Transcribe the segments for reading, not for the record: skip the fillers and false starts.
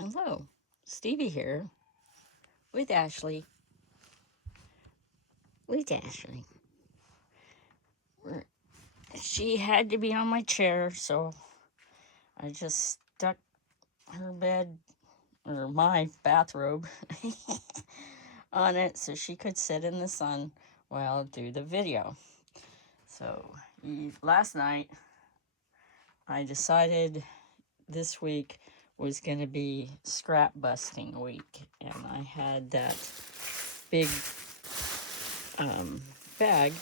Hello, Stevie here with Ashley. With Ashley. She had to be on my chair, so I just stuck her bed or my bathrobe on it so she could sit in the sun while I do the video. So last night I decided this week was going to be scrap busting week, and I had that big bag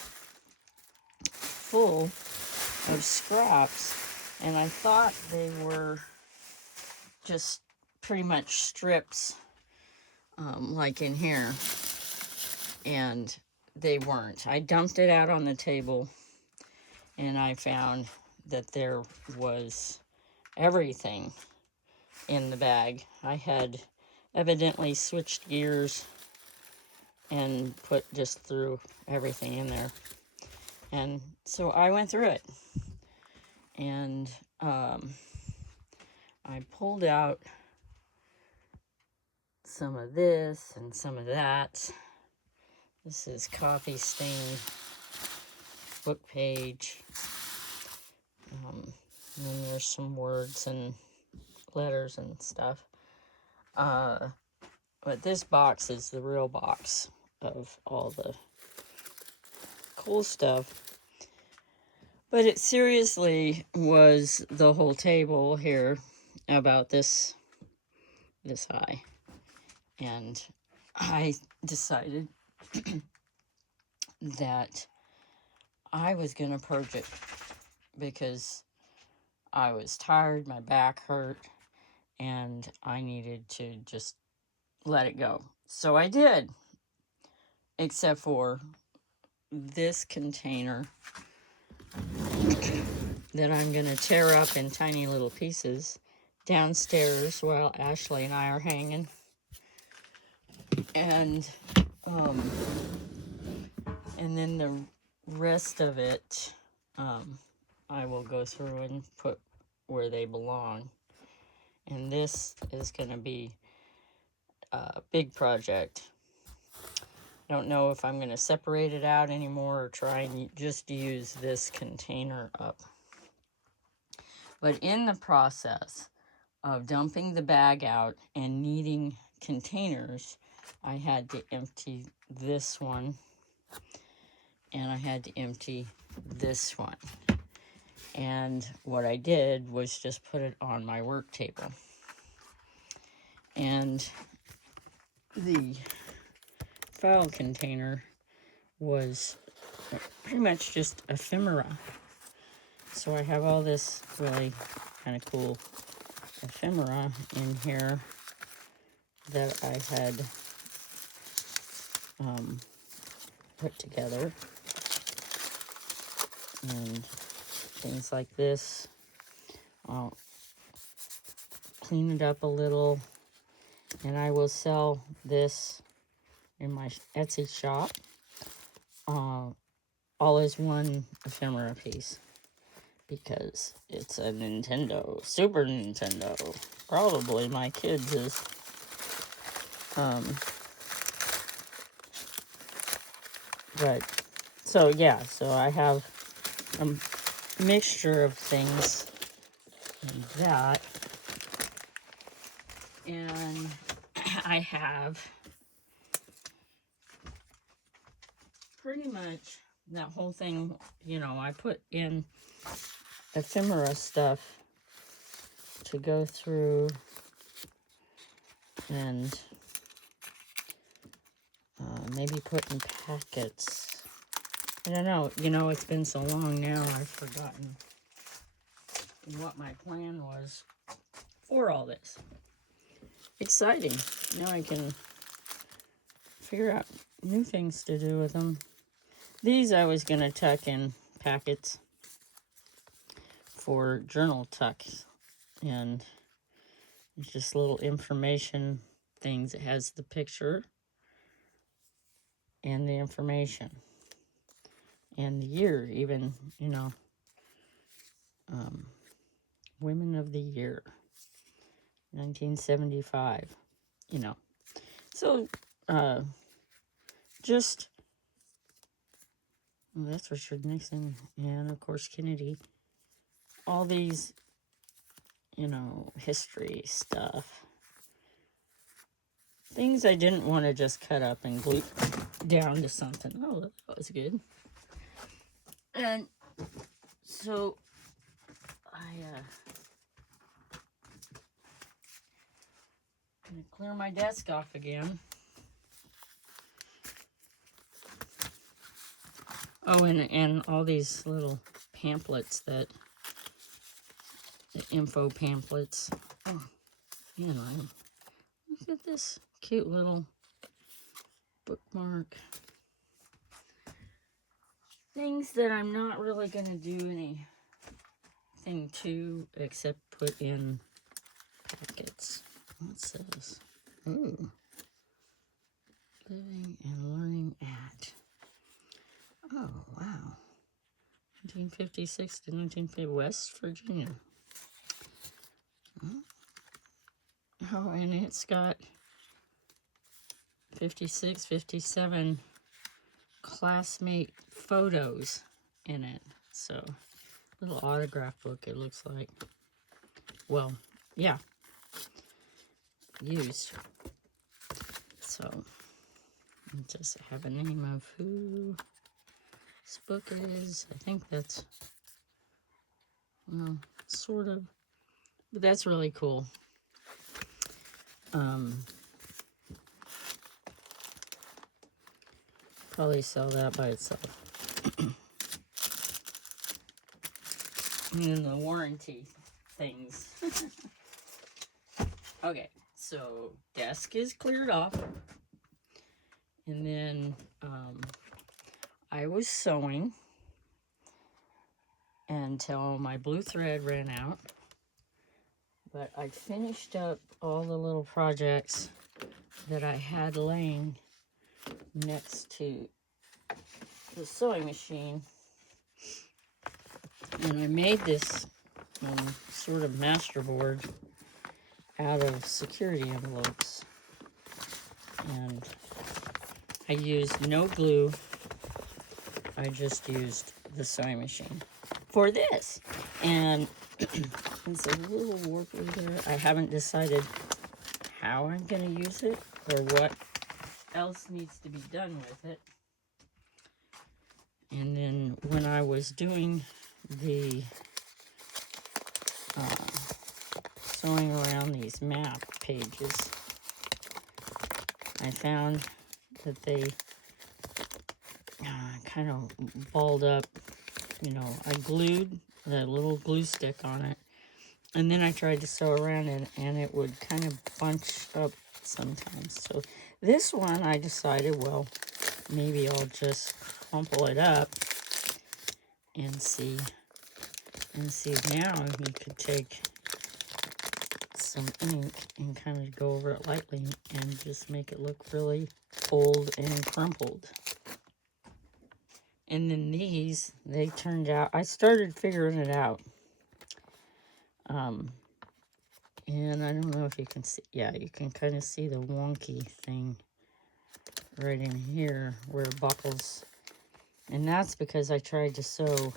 full of scraps, and I thought they were just pretty much strips, like in here, and they weren't. I dumped it out on the table, and I found that there was everything in the bag. I had evidently switched gears and threw everything in there. And so I went through it, and I pulled out some of this and some of that. This is coffee stained book page. And then there's some words and letters and stuff. But this box is the real box of all the cool stuff. But it seriously was the whole table here about this high. And I decided that I was going to purge it because I was tired, my back hurt, and I needed to just let it go. So I did, except for this container that I'm going to tear up in tiny little pieces downstairs while Ashley and I are hanging. And then the rest of it, I will go through and put where they belong. And this is going to be a big project. I don't know if I'm going to separate it out anymore or try and just use this container up. But in the process of dumping the bag out and needing containers, I had to empty this one, and I had to empty this one. And what I did was just put it on my work table. And the file container was pretty much just ephemera. So I have all this really kind of cool ephemera in here that I had put together. And things like this. I'll clean it up a little, and I will sell this in my Etsy shop, all as one ephemera piece, because it's a Super Nintendo, probably my kids' is. But so yeah, so I have a mixture of things like that, and I have pretty much that whole thing. I put in ephemera stuff to go through and maybe put in packets. I don't know. It's been so long now, I've forgotten what my plan was for all this. Exciting. Now I can figure out new things to do with them. These I was going to tuck in packets for journal tucks. And it's just little information things. It has the picture and the information and the year, even, Women of the Year. 1975, you know. So, just, well, that's Richard Nixon, and of course Kennedy. All these, you know, history stuff. Things I didn't want to just cut up and glue down to something. Oh, that was good. And so I'm gonna clear my desk off again. Oh, and all these little pamphlets the info pamphlets. Oh, you know, look at this cute little bookmark. Things that I'm not really gonna do anything to except put in packets. What's this? Ooh. Living and learning at. Oh, wow. 1956 to 1950, West Virginia. Oh, and it's got 56, 57 classmate photos in it. So, little autograph book, it looks like. Well, yeah. Used. So, I just have a name of who this book is. I think that's, well, sort of. But that's really cool. Probably sell that by itself. And then the warranty things. Okay, so desk is cleared off. And then I was sewing until my blue thread ran out. But I finished up all the little projects that I had laying next to the sewing machine. And I made this sort of masterboard out of security envelopes. And I used no glue. I just used the sewing machine for this. And it's a little warpy there. I haven't decided how I'm going to use it or what else needs to be done with it. And then when I was doing the sewing around these map pages, I found that they kind of balled up. You know, I glued the little glue stick on it, and then I tried to sew around it, and it would kind of bunch up sometimes. So this one, I decided, well, maybe I'll just crumple it up and see. And see, now you could take some ink and kind of go over it lightly and just make it look really old and crumpled. And then these, they turned out, I started figuring it out. And I don't know if you can see, yeah, you can kind of see the wonky thing right in here where it buckles. And that's because I tried to sew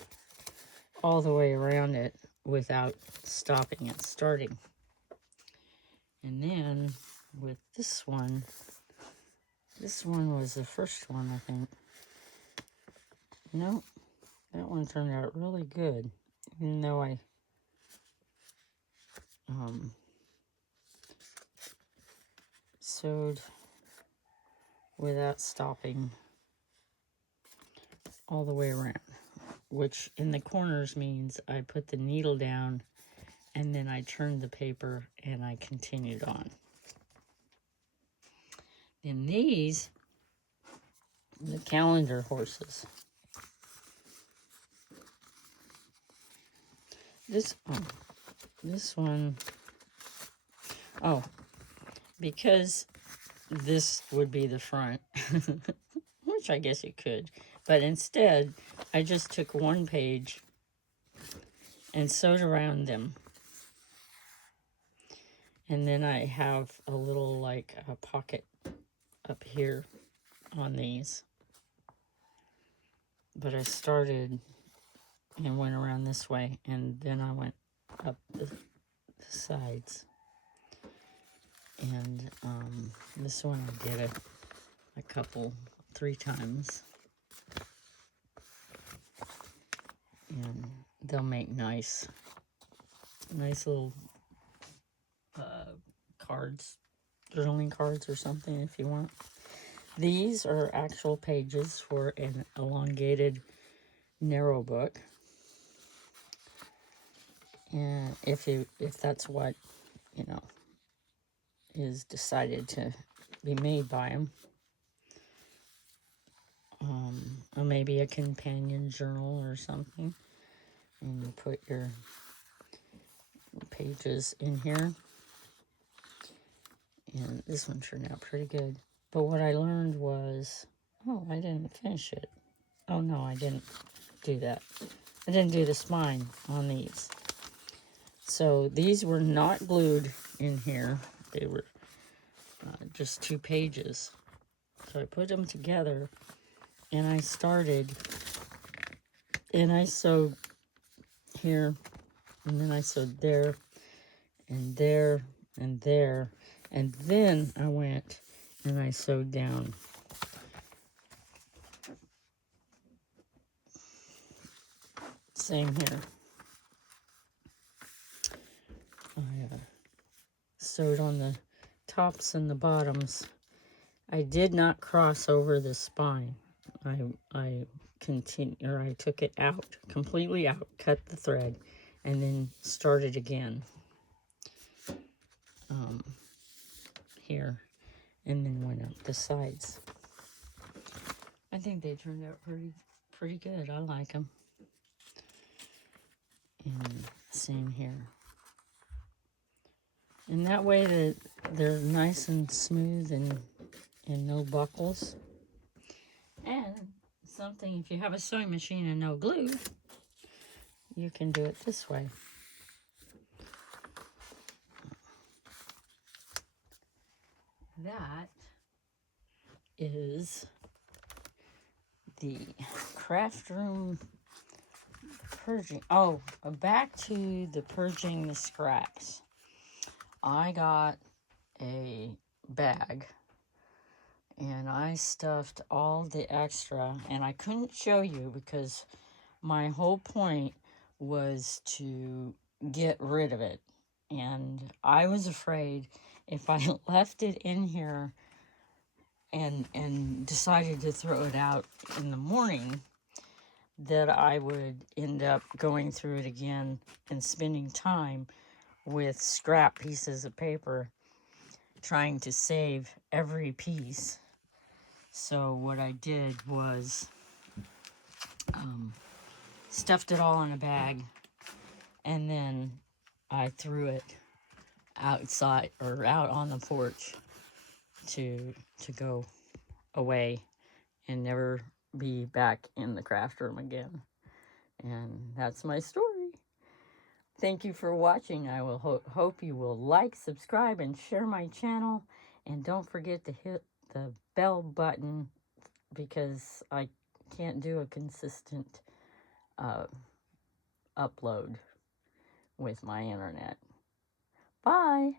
all the way around it without stopping and starting. And then with this one was the first one, I think. No, that one turned out really good, even though I sewed without stopping all the way around, which in the corners means I put the needle down and then I turned the paper and I continued on. Then these, the calendar horses. This one, oh, because this would be the front, which I guess you could, but instead, I just took one page and sewed around them. And then I have a little like a pocket up here on these. But I started and went around this way, and then I went up the sides. And this one I did a couple, 3 times. And they'll make nice little cards, journaling cards or something if you want. These are actual pages for an elongated narrow book. And if that's what, you know, is decided to be made by them. Or maybe a companion journal or something. And you put your pages in here. And this one turned out pretty good. But what I learned was, oh, I didn't finish it. Oh, no, I didn't do that. I didn't do the spine on these. So these were not glued in here. They were just 2 pages. So I put them together, and I started, and I sewed here, and then I sewed there, and there, and there, and then I went and I sewed down. Same here. I sewed on the tops and the bottoms. I did not cross over the spine. I took it out, completely out, cut the thread, and then started again here, and then went up the sides. I think they turned out pretty good. I like them. And same here. And that way that they're nice and smooth and no buckles. And something, if you have a sewing machine and no glue, you can do it this way. That is the craft room purging. Oh, back to the purging the scraps. I got a bag and I stuffed all the extra, and I couldn't show you because my whole point was to get rid of it. And I was afraid if I left it in here and decided to throw it out in the morning, that I would end up going through it again and spending time with scrap pieces of paper trying to save every piece. So what I did was stuffed it all in a bag, and then I threw it outside or out on the porch to go away and never be back in the craft room again. And that's my story. Thank you for watching. I will hope you will like, subscribe, and share my channel. And don't forget to hit the bell button because I can't do a consistent upload with my internet. Bye.